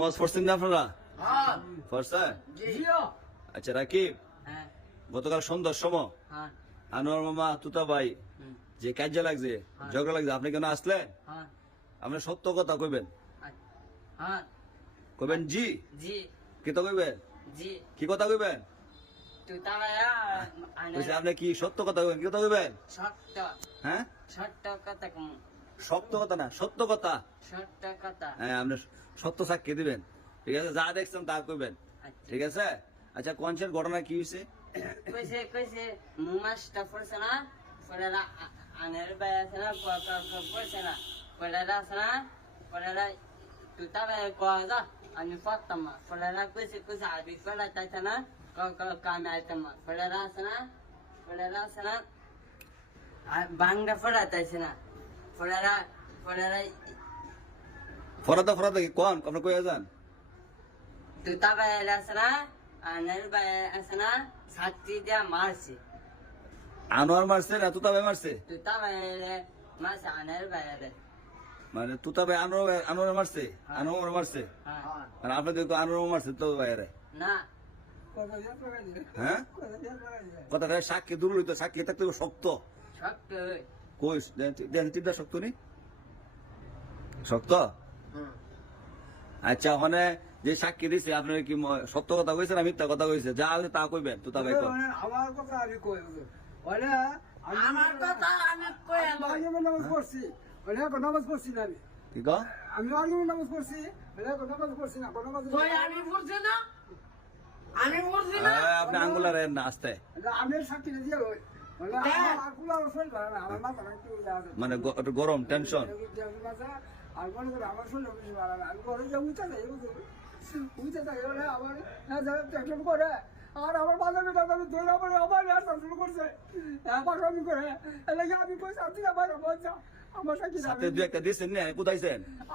নামাজ পড়ছেন না আপনারা? হ্যাঁ। পড়ছেন? আচ্ছা রাকিব হ্যাঁ। গতকাল সন্ধ্যার সময় হ্যাঁ। আনোয়ার মামা তুতা ভাই যে কাজে লাগছে ঝগড়া লাগছে আপনি কেন আসলেন হ্যাঁ। আপনি সত্য কথা কইবেন। আচ্ছা, হ্যাঁ। কইবেন জি? জি। কি তো কইবেন? কি কথা কইবেন? বলছি, আপনি কি সত্য কথা কইবেন? কি কথা কইবেন? সত্য। হ্যাঁ? সত্য কথা কম। সত্য কথা না সত্য কথা। হ্যাঁ আপনি সত্য সাক্ষী দিবেন। ঠিক আছে যা দেখছেন তা কইবেন। আচ্ছা। ঠিক আছে? আচ্ছা কনসের ঘটনা কি হয়েছে কইছে কইছে মাছটা পড়ছে না? পড়ারা আনের বাই আছে না পড়ছে না? পড়ারা আছে না? পড়ারা তুই তাবে কজা আমি পারতাম না। পড়ারা কইছে কইছে আবি পড়া চাইছে না? কামে আইতাম না। পড়ারা আছে না? পড়ারা আছে না? বাংলা পড়া চাইছে না? ফরাদা ফরাদা কি? কোন? আপনি কই যান তুই তাবে আছে না আনের বাই আছে না ছাত্রী দিয়া মারছে। আনোয়ার মারছে না তুতা ভাই মারছে? তুই তাবে মারছে আনের মানে তুতা ভাই আনোয়ার ভাই- আনোয়ার মারছে? আনোয়ার মারছে? হ্যাঁ। মানে আপনি আনোয়ার মারছে তো ভাইরে না। হ্যাঁ? কথাটা সাক্ষী দূর হইতো সাক্ষী থাকতে হবে শক্ত। কইস দেন তিনটা শক্ত নি। শক্ত? আচ্ছা ওখানে যে সাক্ষী দিছে আপনার কি সত্য কথা কইছে না মিথ্যা কথা কইছে যা হইছে তা কইবেন তুতা ভাই কন। আমার কথা আমি কই ওলে আমার কথা আমি কই আমি নামাজ পড়ছি। ওলে এখন নামাজ পড়ছি না আমি। কি কও? আমি নামাজ পড়ছি। ওলে নামাজ পড়ছি না কোন নামাজ কই আমি পড়ছি না? আমি পড়ছি না? হ্যাঁ, আপনি আঙ্গুলার না আসতে। আমি সাক্ষী দিয়ে একটু আছে। মানে গরম টেনশন আর মনে করে আমার শরীর বেশি ভালো না। আমি ঘরে যে উঠে যাই উঠে যাই ওলে আমার হ্যাঁ আর আমার বাজারে বাজারে ধরে আমার আবার রাস্তা শুরু করছে। আবার আমি করে। এলাকা আমি পয়সা দিই মজা আমার সাথে সাথে একটা না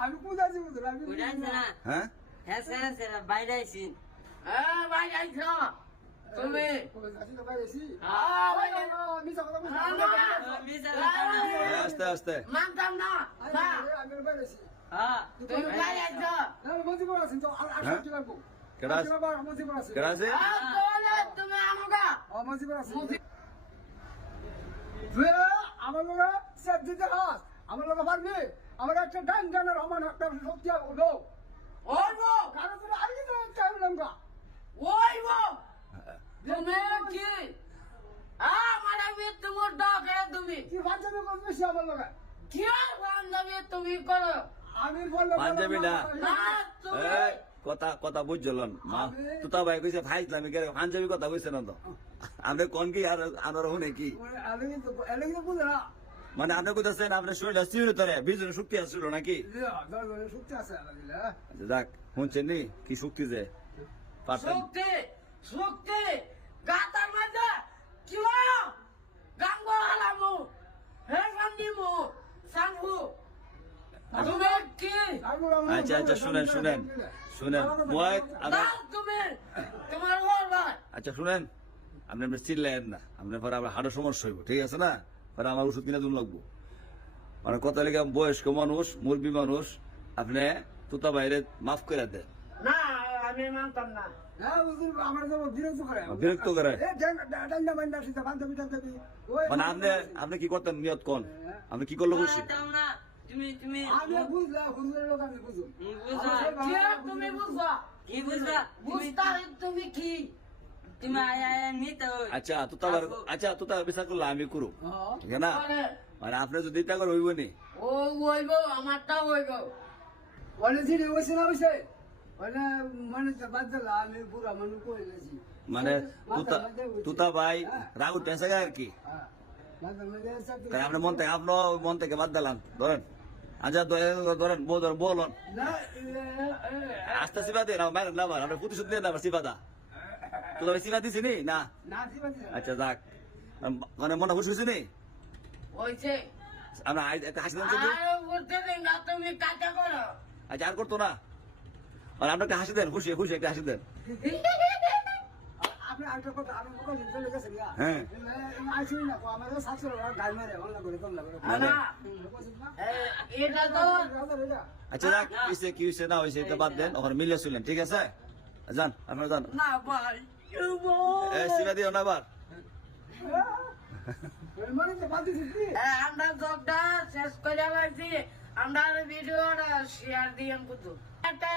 আমি কোথায় যাব তোর? আমি উড়াইছে না হ্যাঁ? হ্যাঁ স্যার স্যার বাইরে আইছি। হ্যাঁ বাইরে আইছ। তুমি আমি হ্যাঁ, আমি হ্যাঁ আমি হ্যাঁ? আমার লোক সেফ একটা ডান ডানের আমার একটা শক্তি হলো কারণ আগে তো কি? আমার আমি তোমার ডাকে তুমি? কি পাঞ্জাবি করতে বেশি আমার লোক কি আর বান্ধবী তুমি করো? আমি বললাম পাঞ্জাবি না। কথা কথা বুঝছিলেন মা? তুতা ভাই কইছে ভাই ইসলামী কে পাঞ্জাবি কথা কইছে না তো? আপনি কোন কি আর আনার হুনে কি? মানে আপনি কইতেছেন আপনার শরীরটা স্থির তরে বীজের শক্তি আসছিল নাকি? শক্তি আছে আচ্ছা, যাক শুনছেন নি? কি শক্তি যে? শক্তি শক্তি! গাতার মধ্যে কি গাঙ্গ হালামু হে আচ্ছা। আচ্ছা শুনেন শুনেন শুনেন। বলবার আচ্ছা শুনেন। আপনি না। আপনার পরে আমার হাড়ের সমস্যা হইব ঠিক আছে না? পরে আমার ওষুধ কিনে লাগবো। মানে কত লেগে বয়স্ক মানুষ মুরবি মানুষ আপনি তুতা বাইরে মাফ করে দেন। না আমি মানতাম না। হ্যাঁ বিরক্ত করে। মানে আপনি আপনি কি করতেন নিয়ত কোন? আপনি কি করল খুশি? তুমি তুমি আমি বুঝলাম হুজুরের লোক আমি বুঝুন। তুমি বুঝবা। কি বুঝবা? বুঝতা তুমি কি? তুমি আয়া আয়া নিতে আচ্ছা আচ্ছা তুতা বিচার করলে আমি করু হ্যাঁ ঠিক না? মানে আপনি যদি করে হইব নি। ও হইব আমারটা হইব। না ওনে মানে গেছি? মানে তুতা তুতা ভাই রাগু টেসে আর কি? হ্যাঁ। আপনার মন থেকে আপনার মন থেকে বাদ দিলাম। ধরেন আচ্ছা ধরেন বলুন আস্তে সিবা দিয়ে না আপনার প্রতিশোধ দিয়ে না আমার সিবা দা। তো তবে সিবা দিছি না। আচ্ছা যাক। মানে মনে খুশি হয়েছে নি? আমরা হাসি দেন শুধু। আর বলতে দিন না তুমি কাটা করো। আচ্ছা আর করতো না? আর আপনার একটা হাসি দেন খুশি খুশি একটা হাসি দেন। আমার শাশুড়ি গাল মেরে অন্য করে তোমরা করে না, না। এটা তো আচ্ছা যাক কিসে কি হয়েছে না হয়েছে এটা বাদ দেন ওখানে মিলে শুনলেন ঠিক আছে? যান আপনারা যান। না ভাই এ সিনা দিও না আবার। মানে তো বাদ দিচ্ছি আমরা জবটা শেষ করে লাগছি আমরা ভিডিওটা শেয়ার দিলাম কিন্তু একটা